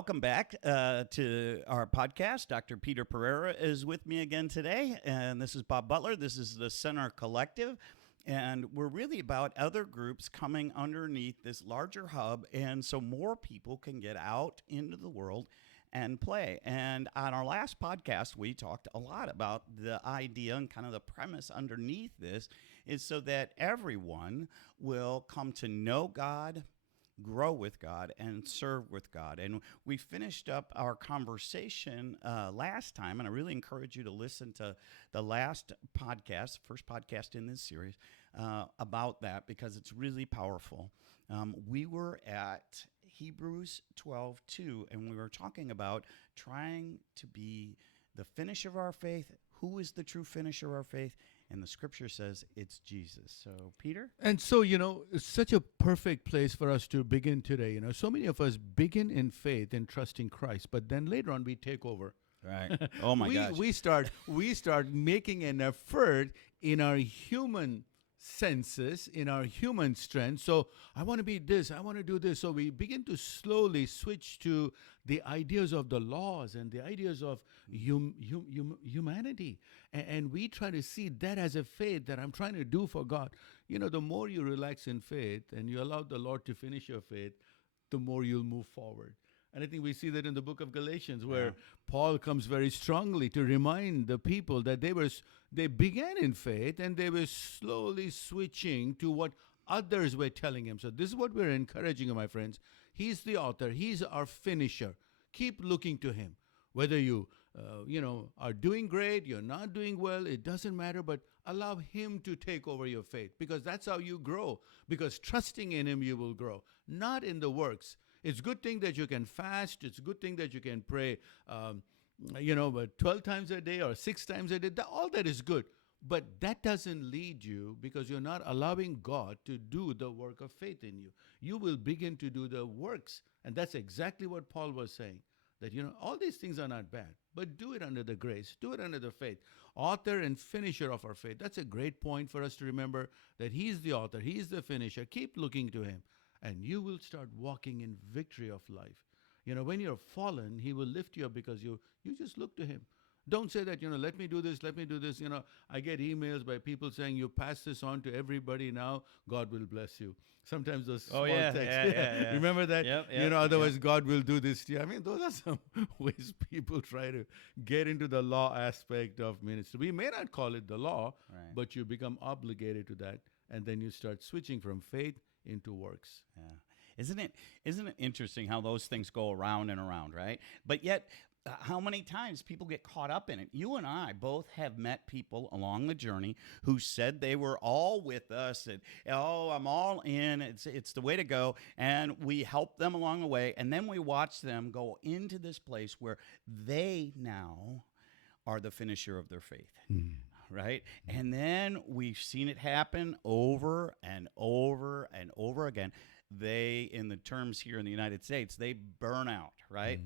Welcome back to our podcast. Dr. Peter Pereira is with me again today, and this is Bob Butler. This is the Center Collective, and we're really about other groups coming underneath this larger hub, and so more people can get out into the world and play. And on our last podcast, we talked a lot about the idea and kind of the premise underneath this is so that everyone will come to know God, grow with God, and serve with God. And we finished up our conversation last time, and I really encourage you to listen to the last podcast, first podcast in this series, about that because it's really powerful. We were at Hebrews 12:2, and we were talking about trying to be the finisher of our faith. Who is the true finisher of our faith? And the scripture says it's Jesus. So, Peter? And so, it's such a perfect place for us to begin today. So many of us begin in faith and trusting Christ, but then later on we take over. Right. Oh my gosh. We start making an effort in our human senses, in our human strength. So I want to be this, I want to do this. So we begin to slowly switch to the ideas of the laws and the ideas of humanity. And we try to see that as a faith that I'm trying to do for God. The more you relax in faith and you allow the Lord to finish your faith, the more you'll move forward. And I think we see that in the book of Galatians, where Paul comes very strongly to remind the people that they began in faith and they were slowly switching to what others were telling him. So this is what we're encouraging you, my friends. He's the author. He's our finisher. Keep looking to him. Whether you are doing great, you're not doing well, it doesn't matter, but allow him to take over your faith, because that's how you grow. Because trusting in him, you will grow, not in the works. It's a good thing that you can fast. It's a good thing that you can pray, but 12 times a day or 6 times a day. All that is good. But that doesn't lead you, because you're not allowing God to do the work of faith in you. You will begin to do the works. And that's exactly what Paul was saying. That, all these things are not bad, but do it under the grace. Do it under the faith. Author and finisher of our faith. That's a great point for us to remember, that he's the author. He's the finisher. Keep looking to him. And you will start walking in victory of life. When you're fallen, he will lift you up because you just look to him. Don't say that, let me do this, let me do this. I get emails by people saying, you pass this on to everybody now, God will bless you. Sometimes those small texts. Yeah. Remember that? Yep, otherwise God will do this to you. I mean, those are some ways people try to get into the law aspect of ministry. We may not call it the law, Right. but you become obligated to that. And then you start switching from faith into works. Yeah. Isn't it interesting how those things go around and around, right? But yet, how many times people get caught up in it? You and I both have met people along the journey who said they were all with us and, I'm all in. It's the way to go. And we help them along the way. And then we watch them go into this place where they now are the finisher of their faith. Right? And then we've seen it happen over and over and over again. They, in the terms here in the United States, they burn out, right?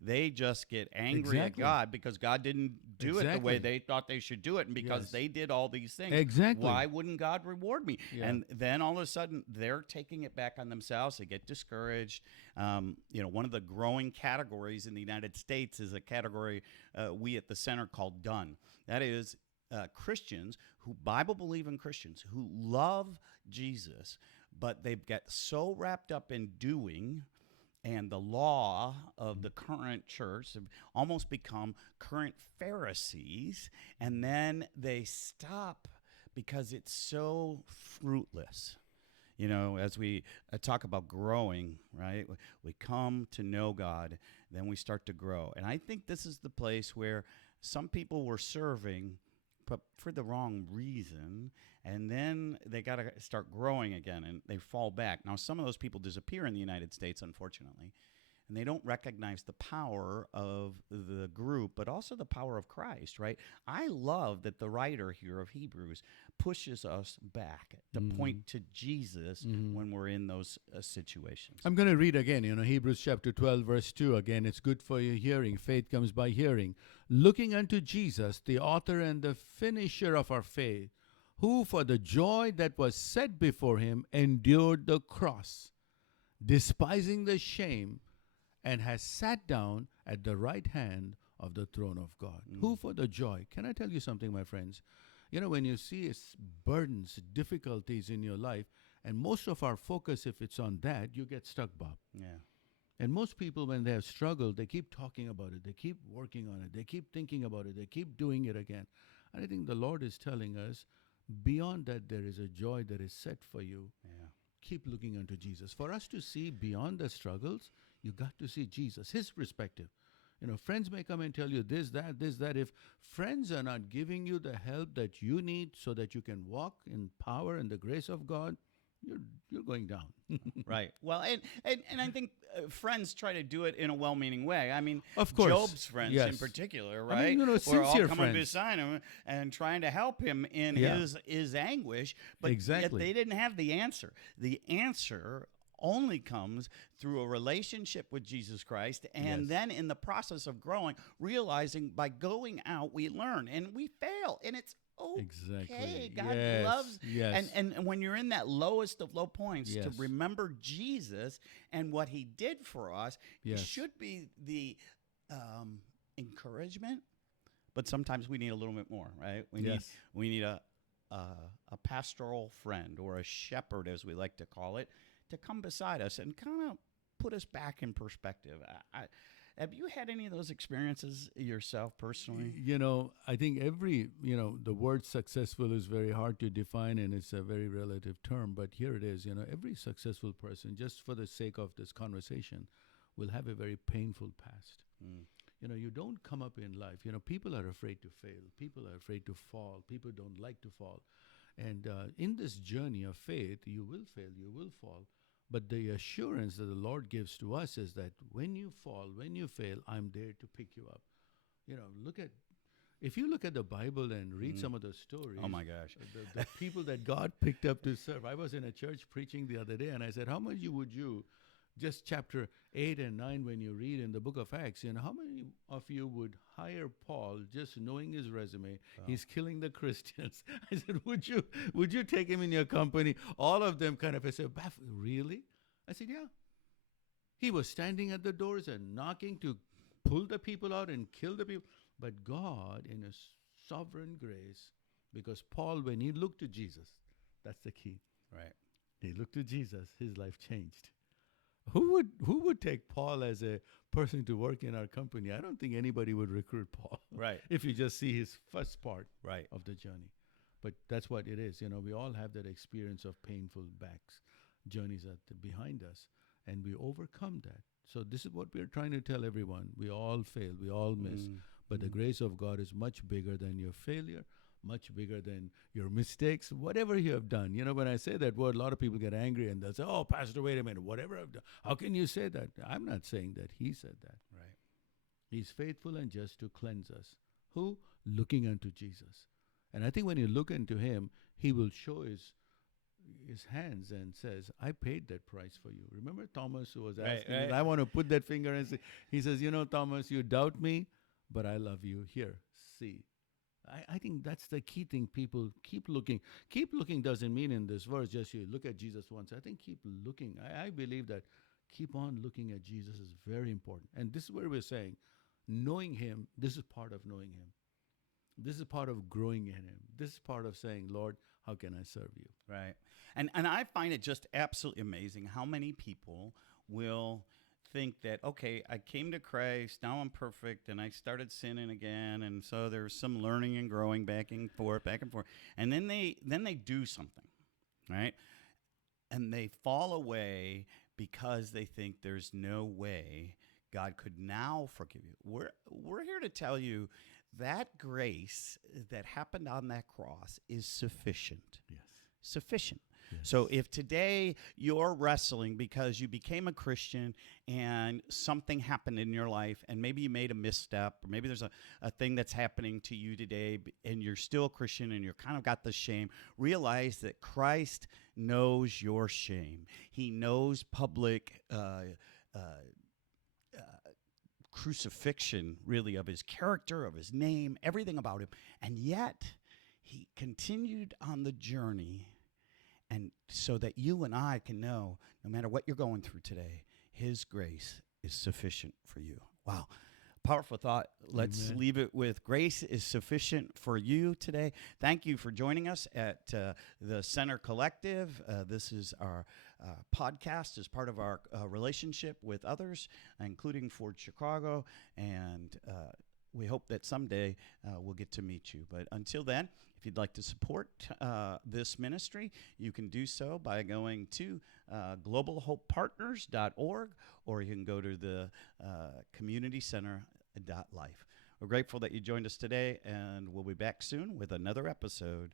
They just get angry at God because God didn't do it the way they thought they should do it, and because they did all these things. Exactly. Why wouldn't God reward me? Yeah. And then all of a sudden, they're taking it back on themselves. They get discouraged. One of the growing categories in the United States is a category we at the center call done. That is, Christians Bible-believing Christians who love Jesus, but they get so wrapped up in doing, and the law of the current church have almost become current Pharisees, and then they stop because it's so fruitless. As we talk about growing, right? We come to know God, then we start to grow. And I think this is the place where some people were serving, but for the wrong reason, and then they got to start growing again, and they fall back. Now, some of those people disappear in the United States, unfortunately, and they don't recognize the power of the group, but also the power of Christ, right? I love that the writer here of Hebrews pushes us back to point to Jesus when we're in those situations. I'm going to read again, Hebrews chapter 12, verse 2. Again, it's good for your hearing. Faith comes by hearing. Looking unto Jesus, the author and the finisher of our faith, who for the joy that was set before him endured the cross, despising the shame, and has sat down at the right hand of the throne of God. Who for the joy? Can I tell you something, my friends? You know, when you see burdens, difficulties in your life, and most of our focus, if it's on that, you get stuck, Bob. Yeah. And most people, when they have struggled, they keep talking about it. They keep working on it. They keep thinking about it. They keep doing it again. And I think the Lord is telling us, beyond that, there is a joy that is set for you. Yeah. Keep looking unto Jesus. For us to see beyond the struggles, you got to see Jesus, his perspective. You know, friends may come and tell you this, that, this, that. If friends are not giving you the help that you need so that you can walk in power and the grace of God, you're going down. Right. Well, and I think friends try to do it in a well-meaning way. I mean, Of course. Job's friends in Yes. particular, I right? mean, you know, were all sincere coming friends. beside him and trying to help him in Yeah. his anguish, but Exactly. yet they didn't have the answer. The answer only comes through a relationship with Jesus Christ, and Yes. then in the process of growing, realizing by going out we learn and we fail, and it's okay. Exactly. God Yes. loves, Yes. and when you're in that lowest of low points, to Yes. remember Jesus and what he did for us, Yes. should be the encouragement. But sometimes we need a little bit more, right? Yes. We need a pastoral friend or a shepherd, as we like to call it, to come beside us and kind of put us back in perspective. Have you had any of those experiences yourself personally? You know, I think the word successful is very hard to define and it's a very relative term, but here it is. You know, every successful person, just for the sake of this conversation, will have a very painful past. You know, you don't come up in life. You know, people are afraid to fail. People are afraid to fall. People don't like to fall. And in this journey of faith, you will fail, you will fall. But the assurance that the Lord gives to us is that when you fall, when you fail, I'm there to pick you up. You know, if you look at the Bible and read some of the stories. Oh my gosh. The people that God picked up to serve. I was in a church preaching the other day and I said, how much would you, just chapter 8 and 9, when you read in the book of Acts, you know, how many of you would hire Paul just knowing his resume? He's killing the Christians. I said, would you take him in your company? All of them kind of said, really? I said, yeah. He was standing at the doors and knocking to pull the people out and kill the people. But God, in his sovereign grace, because Paul, when he looked to Jesus, that's the key. Right. He looked to Jesus, his life changed. Who would take Paul as a person to work in our company? I don't think anybody would recruit Paul. Right. If you just see his first part Right. of the journey. But that's what it is. You know, we all have that experience of painful journeys behind us, and we overcome that. So this is what we're trying to tell everyone. We all fail. We all miss. But the grace of God is much bigger than your failure, much bigger than your mistakes, whatever you have done. You know, when I say that word, a lot of people get angry and they'll say, oh, Pastor, wait a minute, whatever I've done. How can you say that? I'm not saying that. He said that. Right. He's faithful and just to cleanse us. Who? Looking unto Jesus. And I think when you look into him, he will show his hands and says, I paid that price for you. Remember Thomas who was asking, right. I want to put that finger and say, he says, you know, Thomas, you doubt me, but I love you. Here, see. I think that's the key thing. People keep looking. Keep looking doesn't mean in this verse just you look at Jesus once. I think keep looking. I believe that keep on looking at Jesus is very important. And this is where we're saying, knowing him, this is part of knowing him. This is part of growing in him. This is part of saying, Lord, how can I serve you? Right. And I find it just absolutely amazing how many people will think that, okay, I came to Christ, now I'm perfect, and I started sinning again, and so there's some learning and growing back and forth, and then they do something, right? And they fall away because they think there's no way God could now forgive you. We're here to tell you that grace that happened on that cross is sufficient. Yes. Sufficient. Yes. So if today you're wrestling because you became a Christian and something happened in your life and maybe you made a misstep or maybe there's a thing that's happening to you today and you're still a Christian and you're kind of got the shame, realize that Christ knows your shame. He knows public crucifixion, really, of his character, of his name, everything about him. And yet he continued on the journey. And so that you and I can know, no matter what you're going through today, his grace is sufficient for you. Wow. Powerful thought. Let's Amen. leave it with grace is sufficient for you today. Thank you for joining us at the Center Collective. This is our podcast as part of our relationship with others, including Ford Chicago. And we hope that someday we'll get to meet you. But until then, if you'd like to support this ministry, you can do so by going to globalhopepartners.org, or you can go to the community center.life. We're grateful that you joined us today, and we'll be back soon with another episode